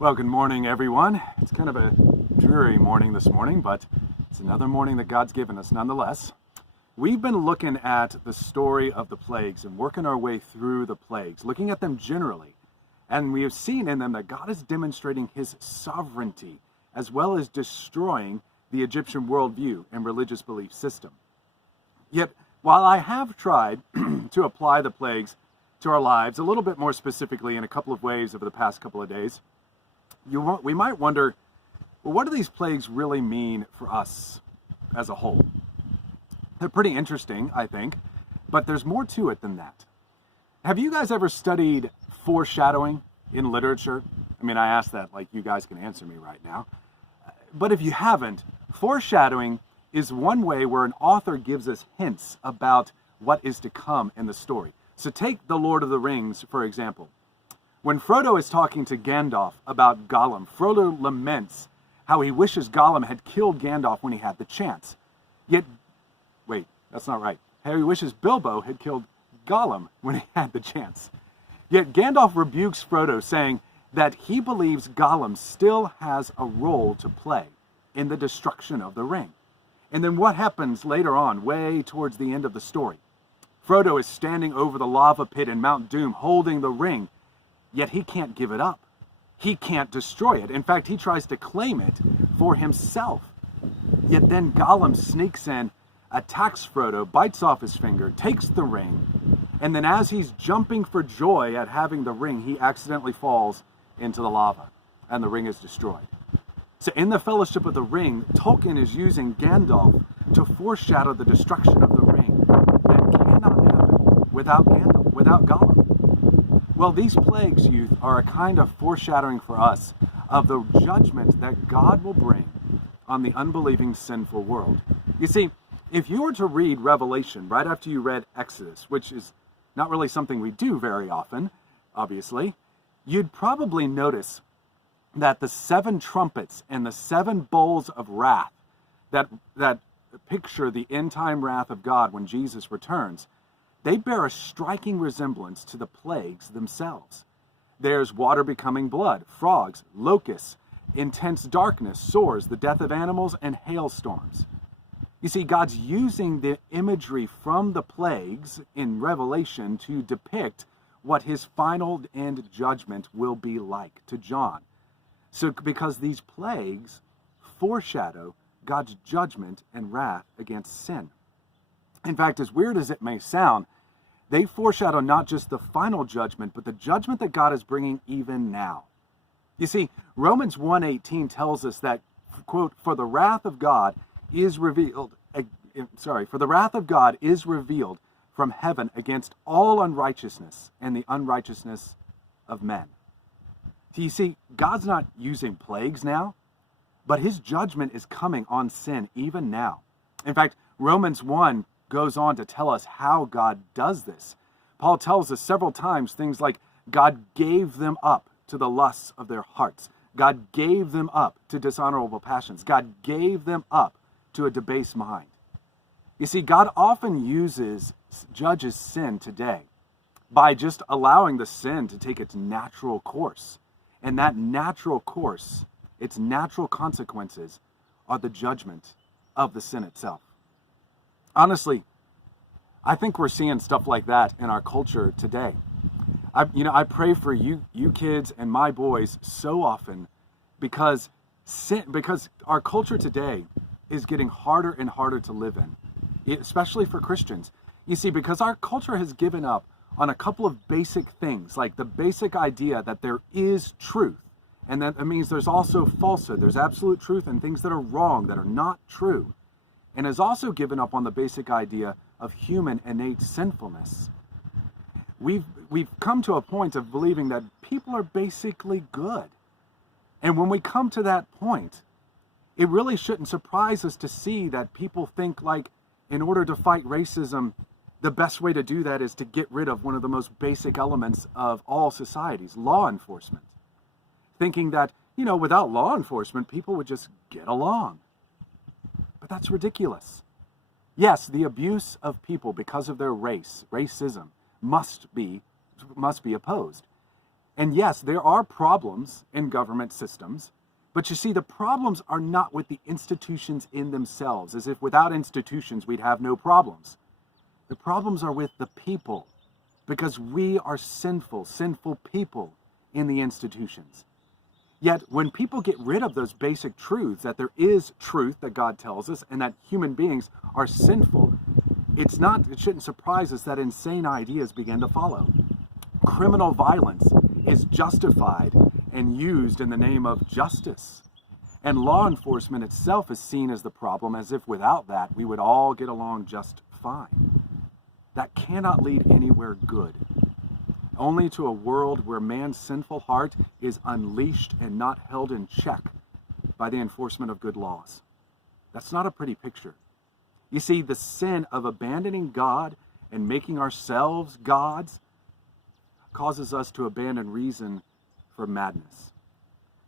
Well, good morning, everyone. It's kind of a dreary morning this morning, but it's another morning that God's given us nonetheless. We've been looking at the story of the plagues and working our way through the plagues, looking at them generally. And we have seen in them that God is demonstrating his sovereignty as well as destroying the Egyptian worldview and religious belief system. Yet, while I have tried to apply the plagues to our lives a little bit more specifically in a couple of ways over the past couple of days, we might wonder, well, what do these plagues really mean for us as a whole? They're pretty interesting, I think, but there's more to it than that. Have you guys ever studied foreshadowing in literature? I mean, I ask that like you guys can answer me right now. But if you haven't, foreshadowing is one way where an author gives us hints about what is to come in the story. So take The Lord of the Rings, for example. When Frodo is talking to Gandalf about Gollum, Frodo laments how he wishes Gollum had killed Gandalf when he had the chance. Yet, wait, that's not right. How he wishes Bilbo had killed Gollum when he had the chance. Yet Gandalf rebukes Frodo, saying that he believes Gollum still has a role to play in the destruction of the ring. And then what happens later on, way towards the end of the story? Frodo is standing over the lava pit in Mount Doom, holding the ring, yet he can't give it up. He can't destroy it. In fact, he tries to claim it for himself. Yet then Gollum sneaks in, attacks Frodo, bites off his finger, takes the ring, and then as he's jumping for joy at having the ring, he accidentally falls into the lava, and the ring is destroyed. So in the Fellowship of the Ring, Tolkien is using Gandalf to foreshadow the destruction of the ring that cannot happen without Gandalf, without Gollum. Well, these plagues, youth, are a kind of foreshadowing for us of the judgment that God will bring on the unbelieving, sinful world. You see, if you were to read Revelation right after you read Exodus, which is not really something we do very often, obviously, you'd probably notice that the 7 trumpets and the 7 bowls of wrath that picture the end-time wrath of God when Jesus returns, they bear a striking resemblance to the plagues themselves. There's water becoming blood, frogs, locusts, intense darkness, sores, the death of animals, and hailstorms. You see, God's using the imagery from the plagues in Revelation to depict what his final end judgment will be like to John. So because these plagues foreshadow God's judgment and wrath against sin. In fact, as weird as it may sound, they foreshadow not just the final judgment, but the judgment that God is bringing even now. You see, Romans 1:18 tells us that, quote, for the wrath of God is revealed from heaven against all unrighteousness and the unrighteousness of men. So you see, God's not using plagues now, but his judgment is coming on sin even now. In fact, Romans 1 goes on to tell us how God does this. Paul tells us several times things like God gave them up to the lusts of their hearts. God gave them up to dishonorable passions. God gave them up to a debased mind. You see, God often judges sin today by just allowing the sin to take its natural course. And that natural course, its natural consequences, are the judgment of the sin itself. Honestly, I think we're seeing stuff like that in our culture today. I pray for you kids and my boys so often because our culture today is getting harder and harder to live in, especially for Christians. You see, because our culture has given up on a couple of basic things, like the basic idea that there is truth, and that means there's also falsehood. There's absolute truth and things that are wrong, that are not true. And has also given up on the basic idea of human innate sinfulness. We've come to a point of believing that people are basically good. And when we come to that point, it really shouldn't surprise us to see that people think like, in order to fight racism, the best way to do that is to get rid of one of the most basic elements of all societies, law enforcement. Thinking that, without law enforcement, people would just get along. But that's ridiculous. Yes, the abuse of people because of their race, racism, must be opposed. And yes, there are problems in government systems, but you see, the problems are not with the institutions in themselves, as if without institutions we'd have no problems. The problems are with the people, because we are sinful people in the institutions. Yet when people get rid of those basic truths, that there is truth that God tells us and that human beings are sinful, it shouldn't surprise us that insane ideas begin to follow. Criminal violence is justified and used in the name of justice. And law enforcement itself is seen as the problem, as if without that we would all get along just fine. That cannot lead anywhere good. Only to a world where man's sinful heart is unleashed and not held in check by the enforcement of good laws. That's not a pretty picture. You see, the sin of abandoning God and making ourselves gods causes us to abandon reason for madness.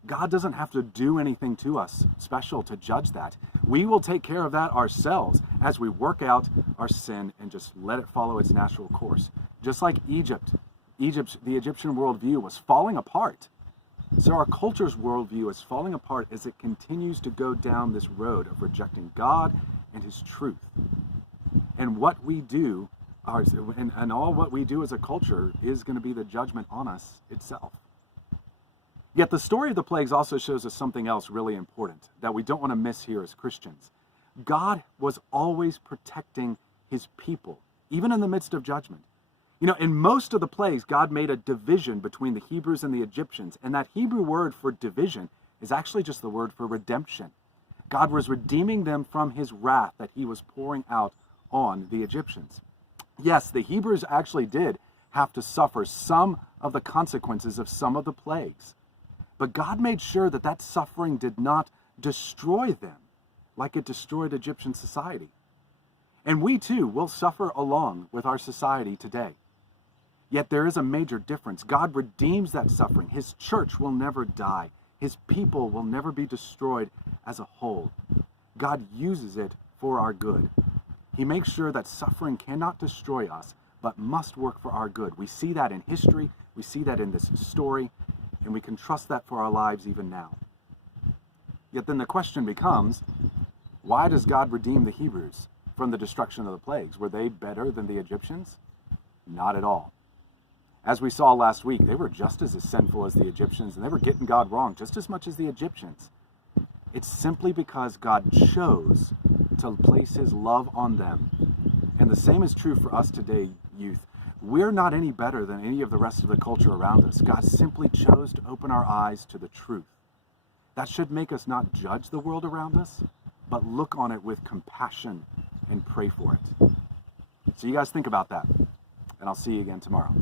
God doesn't have to do anything to us special to judge that. We will take care of that ourselves as we work out our sin and just let it follow its natural course. Just like the Egyptian worldview was falling apart. So our culture's worldview is falling apart as it continues to go down this road of rejecting God and his truth. And what we do, and all what we do as a culture is going to be the judgment on us itself. Yet the story of the plagues also shows us something else really important that we don't want to miss here as Christians. God was always protecting his people, even in the midst of judgment. In most of the plagues, God made a division between the Hebrews and the Egyptians, and that Hebrew word for division is actually just the word for redemption. God was redeeming them from his wrath that he was pouring out on the Egyptians. Yes, the Hebrews actually did have to suffer some of the consequences of some of the plagues, but God made sure that that suffering did not destroy them like it destroyed Egyptian society. And we too will suffer along with our society today. Yet there is a major difference. God redeems that suffering. His church will never die. His people will never be destroyed as a whole. God uses it for our good. He makes sure that suffering cannot destroy us, but must work for our good. We see that in history. We see that in this story. And we can trust that for our lives even now. Yet then the question becomes, why does God redeem the Hebrews from the destruction of the plagues? Were they better than the Egyptians? Not at all. As we saw last week, they were just as sinful as the Egyptians, and they were getting God wrong just as much as the Egyptians. It's simply because God chose to place his love on them. And the same is true for us today, youth. We're not any better than any of the rest of the culture around us. God simply chose to open our eyes to the truth. That should make us not judge the world around us, but look on it with compassion and pray for it. So you guys think about that, and I'll see you again tomorrow.